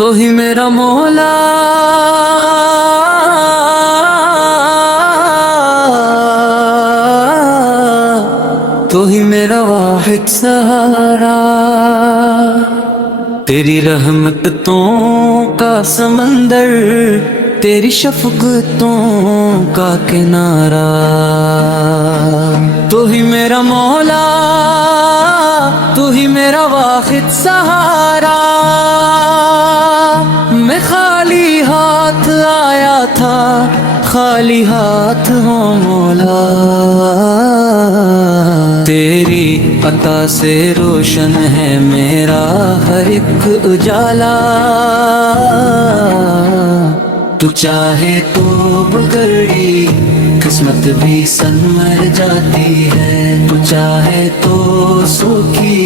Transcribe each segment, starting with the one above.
تو ہی میرا مولا، تو ہی میرا واحد سہارا، تیری رحمتوں کا سمندر، تیری شفقتوں کا کنارہ، تو ہی میرا مولا، تو ہی میرا واحد سہارا۔ میں خالی ہاتھ آیا تھا، خالی ہاتھ ہوں مولا، تیری عطا سے روشن ہے میرا ہر ایک اجالا، تو چاہے تو بگڑی قسمت بھی سنور جاتی ہے، تو چاہے تو سوکھی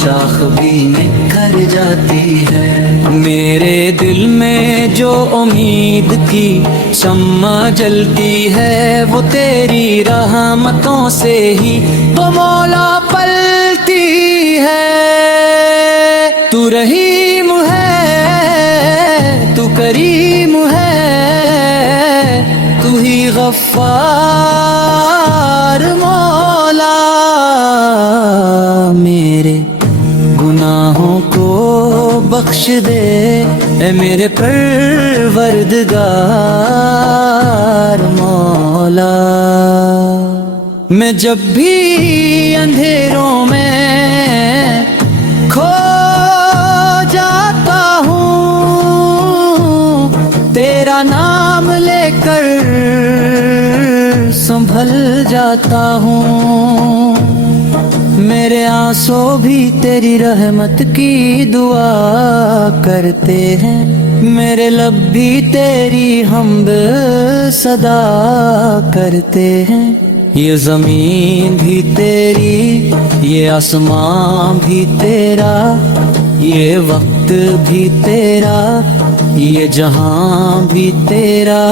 شاخ بھی نکھر جاتی ہے۔ میرے دل میں جو امید کی شمع جلتی ہے، وہ تیری رحمتوں سے ہی تو مولا پلتی ہے۔ تو رحیم ہے، تو کریم ہے، تو ہی غفار مولا، میرے گناہوں کو بخش دے اے میرے پروردگار مولا۔ میں جب بھی اندھیروں میں کھو جاتا ہوں، تیرا نام لے کر سنبھل جاتا ہوں، میرے آنسو بھی تیری رحمت کی دعا کرتے ہیں، میرے لب بھی تیری حمد صدا کرتے ہیں۔ یہ زمین بھی تیری، یہ آسمان بھی تیرا، یہ وقت بھی تیرا، یہ جہاں بھی تیرا،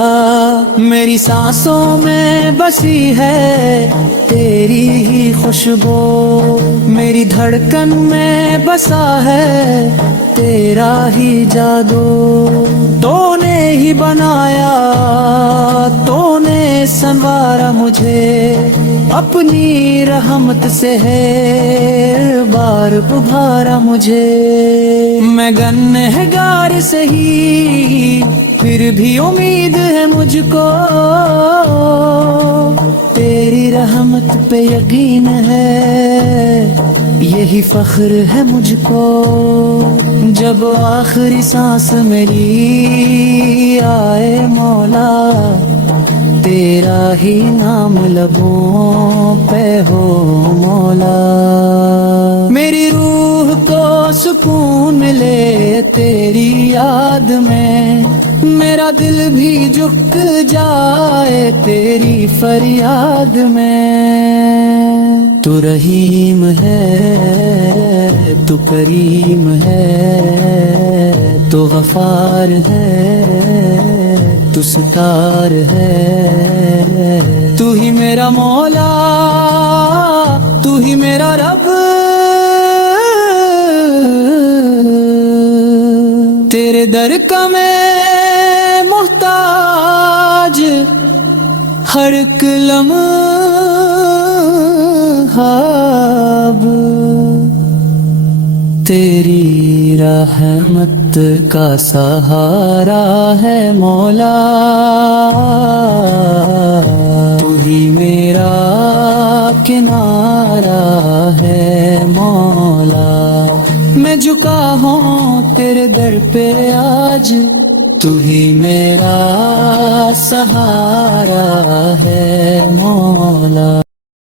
میری سانسوں میں بسی ہے تیری ہی خوشبو، میری دھڑکن میں بسا ہے تیرا ہی جادو، تو نے ہی بنایا، تو نے سنوارا مجھے، اپنی رحمت سے ہے بار ابھارا مجھے۔ میں گنہگار سہی، پھر بھی امید ہے مجھ کو، تیری رحمت پہ یقین ہے، یہی فخر ہے مجھ کو۔ جب آخری سانس میری آئے مولا، تیرا ہی نام لبوں پہ ہو مولا، میری روح کو سکون ملے تیری یاد میں، میرا دل بھی جھک جائے تیری فریاد میں۔ تو رحیم ہے، تو کریم ہے، تو غفار ہے، تو ستار ہے، تو ہی میرا مولا، تو ہی میرا رب، تیرے در کا میں محتاج، ہر ایک لمحہ اب تیری رحمت کا سہارا ہے مولا، تو ہی میرا کنارہ ہے مولا، میں جھکا ہوں تیرے در پہ آج، تو ہی میرا سہارا ہے مولا۔